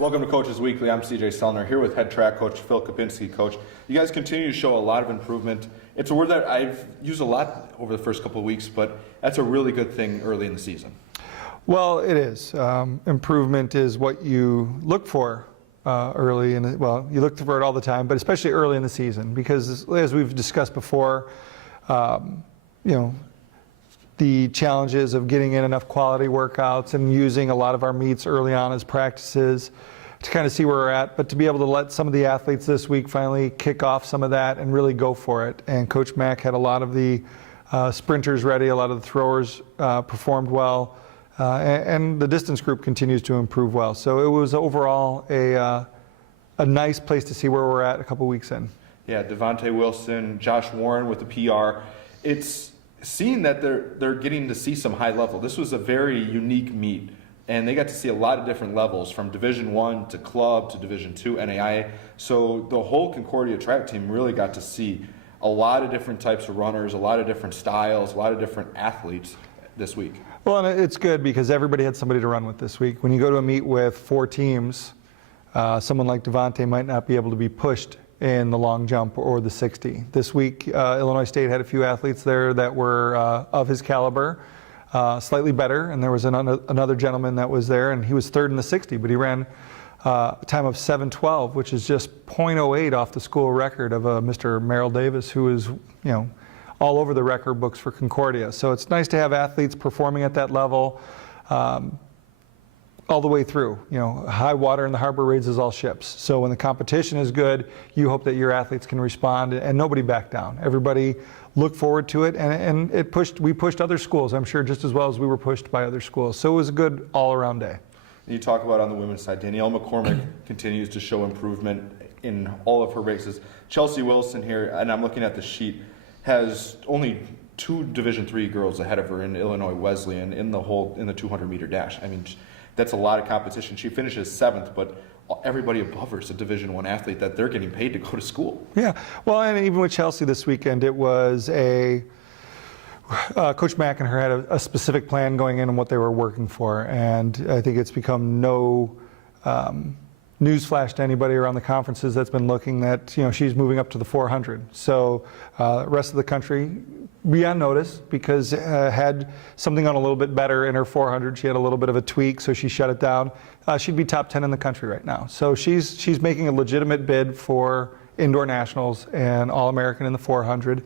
Welcome to Coaches Weekly. I'm CJ Sellner here with head track coach Phil Kapinski. Coach, you guys continue to show a lot of improvement. It's a word that I've used a lot over the first couple of weeks, but that's a really good thing early in the season. Well, it is. Improvement is what you look for early in well, you look for it all the time, but especially early in the season, because as we've discussed before, the challenges of getting in enough quality workouts and using a lot of our meets early on as practices to kind of see where we're at, but to be able to let some of the athletes this week finally kick off some of that and really go for it. And Coach Mack had a lot of the sprinters ready, a lot of the throwers performed well, and the distance group continues to improve well. So it was overall a nice place to see where we're at a couple weeks in. Yeah, Devontae Wilson, Josh Warren with the PR. It's seeing that they're getting to see some high level. This was a very unique meet, and they got to see a lot of different levels from Division I to club to Division II, NAIA. So the whole Concordia track team really got to see a lot of different types of runners, a lot of different styles, a lot of different athletes this week. Well, and it's good because everybody had somebody to run with this week. When you go to a meet with 4 teams, someone like Devontae might not be able to be pushed in the long jump or the 60. This week, Illinois State had a few athletes there that were of his caliber, slightly better, and there was another gentleman that was there, and he was third in the 60, but he ran a time of 7:12, which is just .08 off the school record of Mr. Merrill Davis, who is, all over the record books for Concordia. So it's nice to have athletes performing at that level all the way through. High water in the harbor raises all ships. So when the competition is good, you hope that your athletes can respond, and nobody back down. Everybody looked forward to it, and we pushed other schools, I'm sure, just as well as we were pushed by other schools. So it was a good all-around day. You talk about on the women's side, Danielle McCormick continues to show improvement in all of her races. Chelsea Wilson here, and I'm looking at the sheet, has only 2 Division III girls ahead of her in Illinois Wesleyan in the 200-meter dash. I mean, that's a lot of competition. She finishes 7th, but everybody above her is a Division I athlete that they're getting paid to go to school. Yeah, well, and even with Chelsea this weekend, it was Coach Mack and her had a specific plan going in and what they were working for, and I think it's become no newsflash to anybody around the conferences that's been looking that she's moving up to the 400. So the rest of the country be on notice because had something on a little bit better in her 400. She had a little bit of a tweak, so she shut it down. She'd be top 10 in the country right now. So she's making a legitimate bid for indoor nationals and All-American in the 400.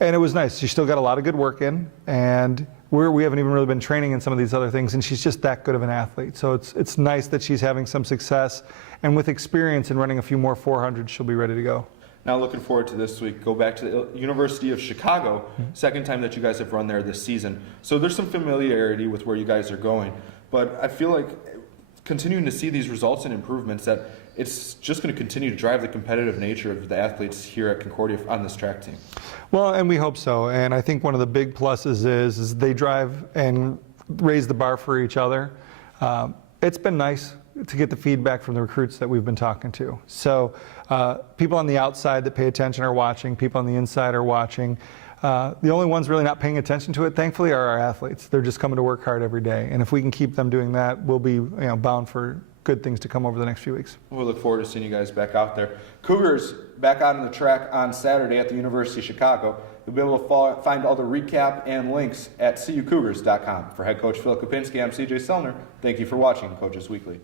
And it was nice. She still got a lot of good work in, and we haven't even really been training in some of these other things, and she's just that good of an athlete. So it's nice that she's having some success, and with experience in running a few more 400s, she'll be ready to go. Now looking forward to this week, go back to the University of Chicago, second time that you guys have run there this season. So there's some familiarity with where you guys are going, but I feel like continuing to see these results and improvements that it's just going to continue to drive the competitive nature of the athletes here at Concordia on this track team. Well, and we hope so. And I think one of the big pluses is they drive and raise the bar for each other. It's been nice to get the feedback from the recruits that we've been talking to. So people on the outside that pay attention are watching, people on the inside are watching. The only ones really not paying attention to it, thankfully, are our athletes. They're just coming to work hard every day. And if we can keep them doing that, we'll be bound for good things to come over the next few weeks. We'll look forward to seeing you guys back out there. Cougars back out on the track on Saturday at the University of Chicago. You'll be able to find all the recap and links at cucougars.com. For head coach Phil Kapinski, I'm CJ Sellner. Thank you for watching Coaches Weekly.